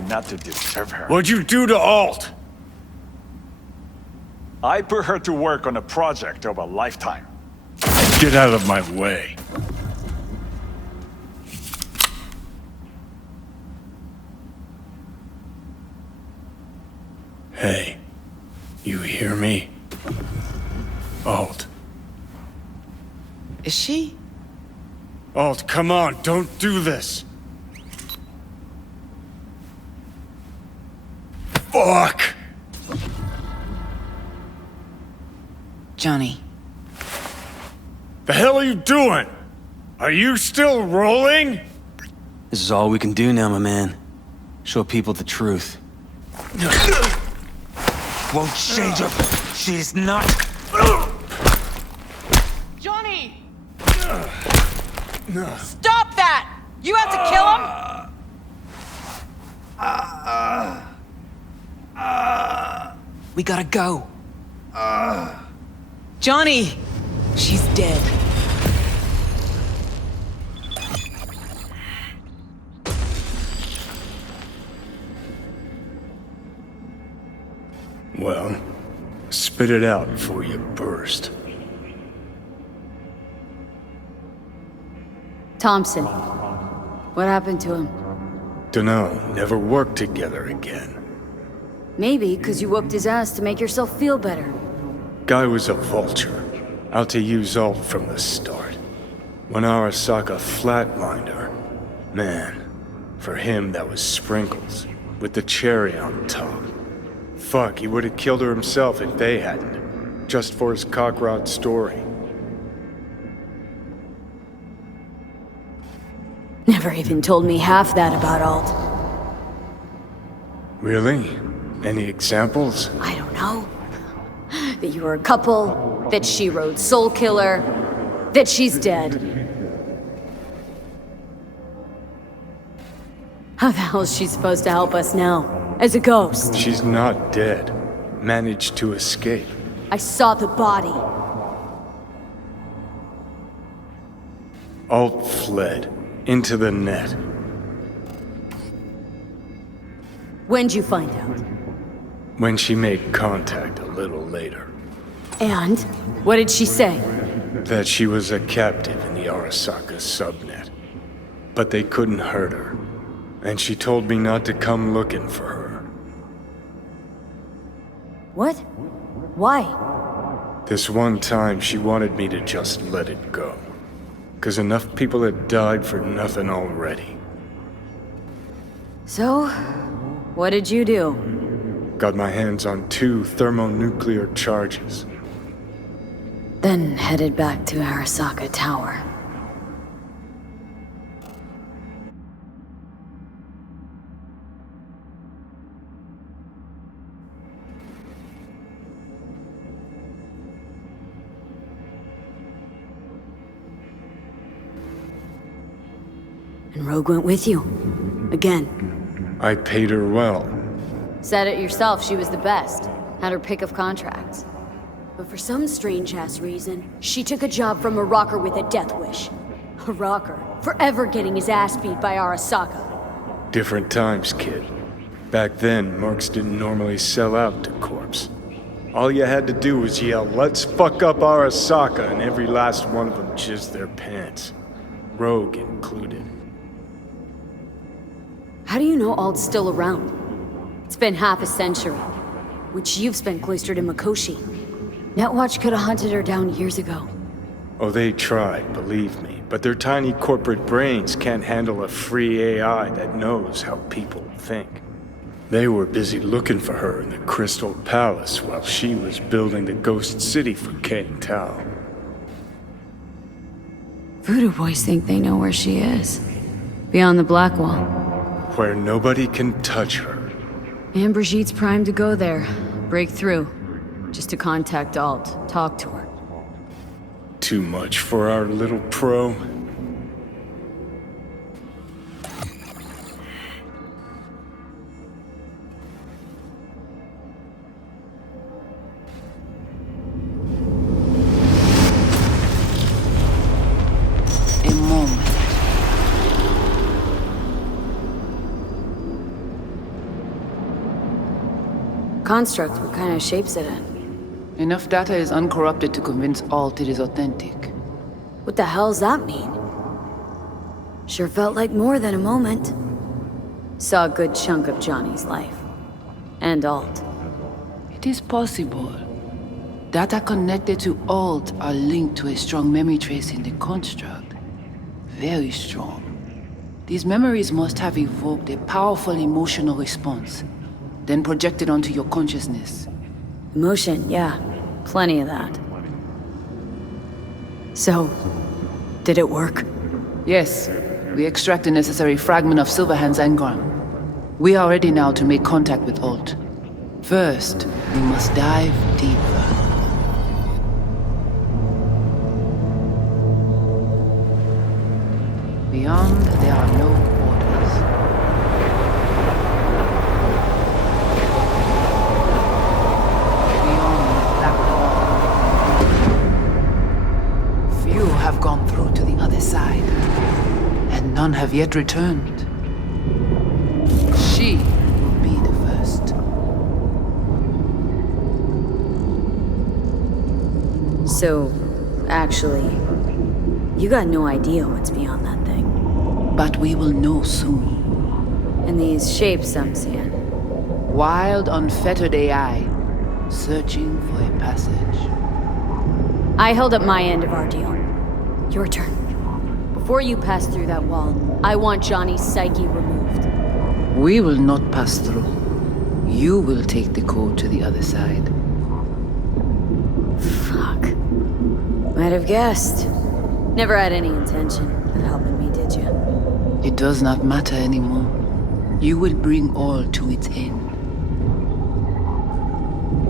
you not to disturb her. What'd you do to Alt? I put her to work on a project of a lifetime. Get out of my way. Hey, you hear me? Alt. Is she? Alt, come on, don't do this. Fuck! Johnny. The hell are you doing? Are you still rolling? This is all we can do now, my man. Show people the truth. Won't change her. She's not. Johnny! Stop that! You have to kill him? We gotta go. Johnny! She's dead. Well, spit it out before you burst. Thompson. What happened to him? Dunno, never worked together again. Maybe because you whooped his ass to make yourself feel better. Guy was a vulture, out to use Alt from the start. When Arasaka flatlined her, man, for him that was sprinkles, with the cherry on top. Fuck, he would have killed her himself if they hadn't, just for his cockrod story. Never even told me half that about Alt. Really? Any examples? I don't know. That you were a couple, that she rode Soul Killer, that she's dead. How the hell is she supposed to help us now? As a ghost? She's not dead. Managed to escape. I saw the body. Alt fled. Into the net. When'd you find out? When she made contact a little later. And? What did she say? That she was a captive in the Arasaka subnet. But they couldn't hurt her. And she told me not to come looking for her. What? Why? This one time she wanted me to just let it go. 'Cause enough people had died for nothing already. So, what did you do? Got my hands on 2 thermonuclear charges. Then headed back to Arasaka Tower. And Rogue went with you. Again. I paid her well. Said it yourself, she was the best. Had her pick of contracts. But for some strange-ass reason, she took a job from a rocker with a death wish. A rocker, forever getting his ass beat by Arasaka. Different times, kid. Back then, mercs didn't normally sell out to corpse. All you had to do was yell, "Let's fuck up Arasaka," and every last one of them jizzed their pants. Rogue included. How do you know Alt's still around? It's been half a century, which you've spent cloistered in Mikoshi. Netwatch could have hunted her down years ago. Oh, they tried, believe me, but their tiny corporate brains can't handle a free AI that knows how people think. They were busy looking for her in the Crystal Palace while she was building the Ghost City for Kang Tao. Voodoo boys think they know where she is. Beyond the Black Wall. Where nobody can touch her. And Brigitte's primed to go there. Break through. Just to contact Alt. Talk to her. Too much for our little pro. A moment. construct, what kind of shape's it in? Enough data is uncorrupted to convince Alt it is authentic. What the hell's that mean? Sure felt like more than a moment. Saw a good chunk of Johnny's life. And Alt. It is possible. Data connected to Alt are linked to a strong memory trace in the construct. Very strong. These memories must have evoked a powerful emotional response, then projected onto your consciousness. Emotion, yeah. Plenty of that. So, did it work? Yes, we extract the necessary fragment of Silverhand's engram. We are ready now to make contact with Alt. First, we must dive deeper. Beyond, there are no borders. Beyond the black wall. Few have gone through to the other side, and none have yet returned. She will be the first. So, actually, you got no idea what's beyond that thing. But we will know soon. And these shapes I'm seeing. Wild, unfettered AI, searching for a passage. I held up my end of our deal. Your turn. Before you pass through that wall, I want Johnny's psyche removed. We will not pass through. You will take the code to the other side. Fuck. Might have guessed. Never had any intention of helping me, did you? It does not matter anymore. You will bring all to its end.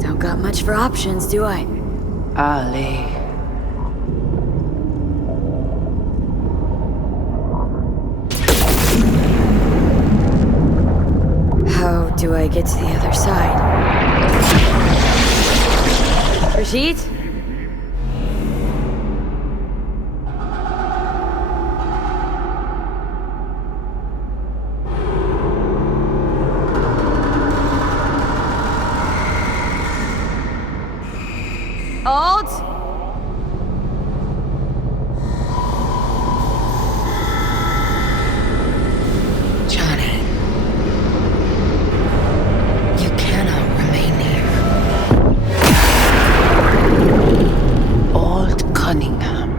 Don't got much for options, do I? Ale. How do I get to the other side? Rashid? Alt? Johnny. You cannot remain here. Alt Cunningham.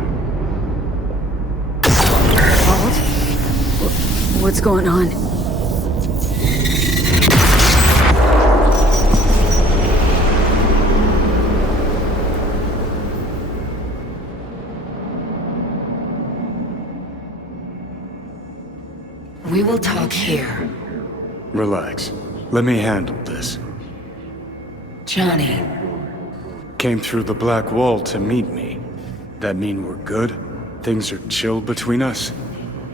Alt? What's going on? We will talk here. Relax. Let me handle this. Johnny, Came through the black wall to meet me. That mean we're good? Things are chill between us?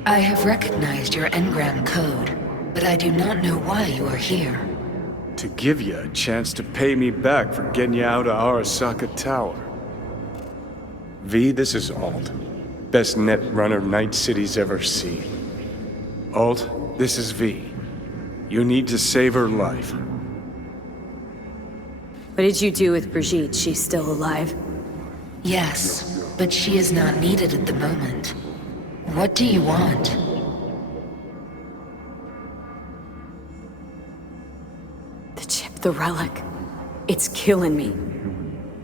I have recognized your engram code, but I do not know why you are here. To give you a chance to pay me back for getting you out of Arasaka Tower. V, this is Alt. Best net runner Night City's ever seen. Alt, this is V. You need to save her life. What did you do with Brigitte? She's still alive? Yes, but she is not needed at the moment. What do you want? The chip, the relic. It's killing me.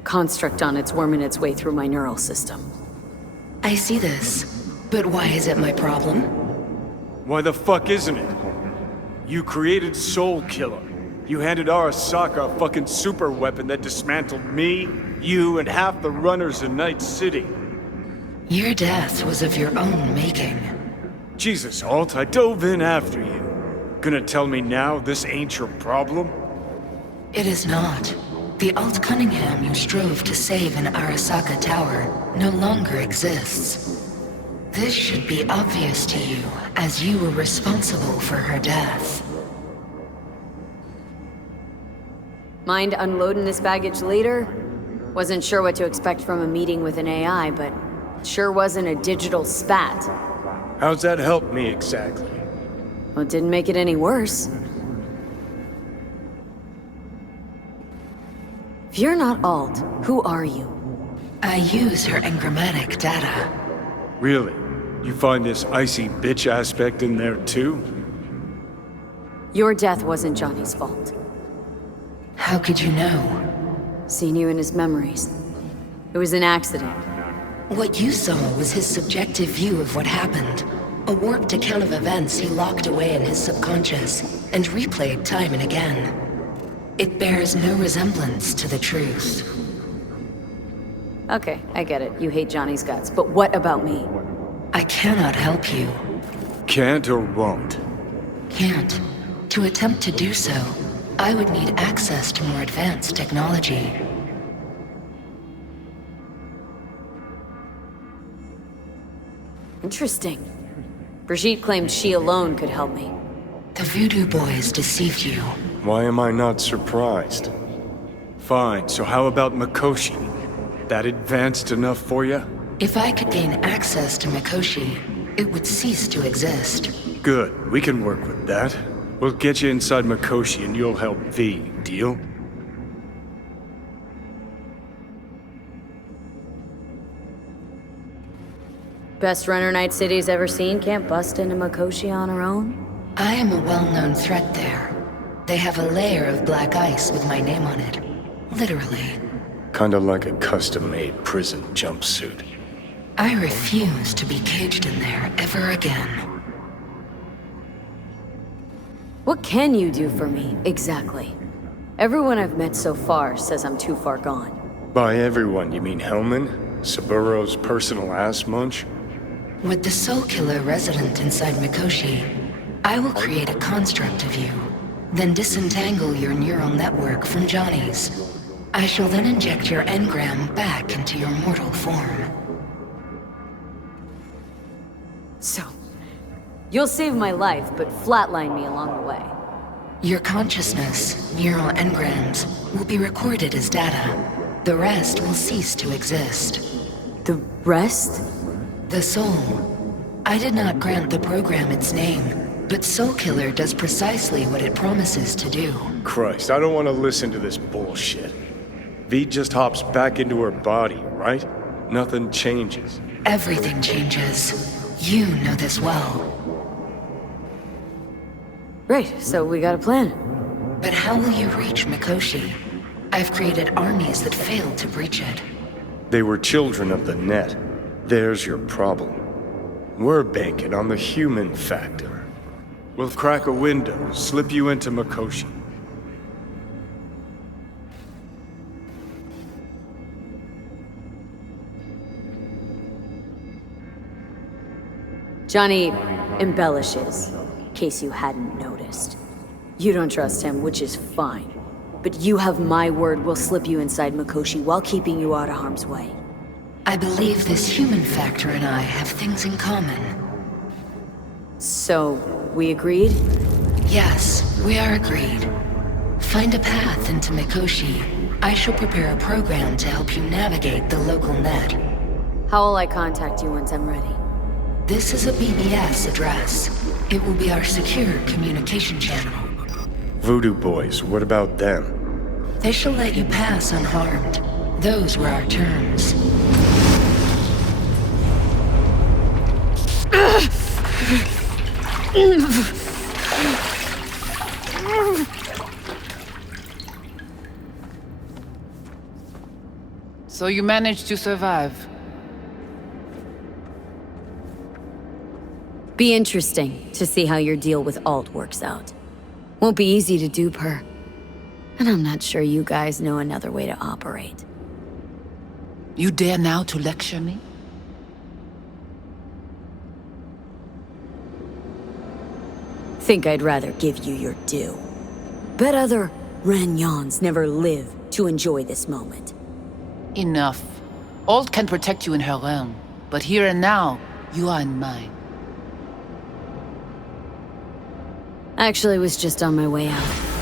Construct on it's worming its way through my neural system. I see this, but why is it my problem? Why the fuck isn't it? You created Soul Killer. You handed Arasaka a fucking super weapon that dismantled me, you, and half the runners in Night City. Your death was of your own making. Jesus, Alt, I dove in after you. Gonna tell me now this ain't your problem? It is not. The Alt Cunningham you strove to save in Arasaka Tower no longer exists. This should be obvious to you, as you were responsible for her death. Mind unloading this baggage later? Wasn't sure what to expect from a meeting with an AI, but sure wasn't a digital spat. How's that help me exactly? Well, it didn't make it any worse. If you're not Alt, who are you? I use her engrammatic data. Really? You find this icy bitch aspect in there too? Your death wasn't Johnny's fault. How could you know? Seen you in his memories. It was an accident. What you saw was his subjective view of what happened. A warped account of events he locked away in his subconscious and replayed time and again. It bears no resemblance to the truth. Okay, I get it. You hate Johnny's guts, but what about me? I cannot help you. Can't or won't? Can't. To attempt to do so, I would need access to more advanced technology. Interesting. Brigitte claimed she alone could help me. The Voodoo Boys deceived you. Why am I not surprised? Fine, so how about Mikoshi? That advanced enough for you? If I could gain access to Mikoshi, it would cease to exist. Good, we can work with that. We'll get you inside Mikoshi and you'll help V, deal? Best runner Night City's ever seen can't bust into Mikoshi on her own? I am a well-known threat there. They have a layer of black ice with my name on it. Literally. Kinda like a custom-made prison jumpsuit. I refuse to be caged in there ever again. What can you do for me, exactly? Everyone I've met so far says I'm too far gone. By everyone, you mean Hellman? Saburo's personal ass munch? With the Soul Killer resident inside Mikoshi, I will create a construct of you, then disentangle your neural network from Johnny's. I shall then inject your engram back into your mortal form. So, you'll save my life, but flatline me along the way. Your consciousness, neural engrams, will be recorded as data. The rest will cease to exist. The rest? The soul. I did not grant the program its name, but Soul Killer does precisely what it promises to do. Christ, I don't want to listen to this bullshit. V just hops back into her body, right? Nothing changes. Everything changes. You know this well. Great, so we got a plan. But how will you reach Mikoshi? I've created armies that failed to breach it. They were children of the net. There's your problem. We're banking on the human factor. We'll crack a window, slip you into Mikoshi. Johnny embellishes, in case you hadn't noticed. You don't trust him, which is fine. But you have my word we'll slip you inside Mikoshi while keeping you out of harm's way. I believe this human factor and I have things in common. So, we agreed? Yes, we are agreed. Find a path into Mikoshi. I shall prepare a program to help you navigate the local net. How will I contact you once I'm ready? This is a BBS address. It will be our secure communication channel. Voodoo Boys, what about them? They shall let you pass unharmed. Those were our terms. So you managed to survive. Be interesting to see how your deal with Alt works out. Won't be easy to dupe her. And I'm not sure you guys know another way to operate. You dare now to lecture me? Think I'd rather give you your due. Bet other Renyons never live to enjoy this moment. Enough. Alt can protect you in her realm, but here and now, you are in mine. Actually was just on my way out.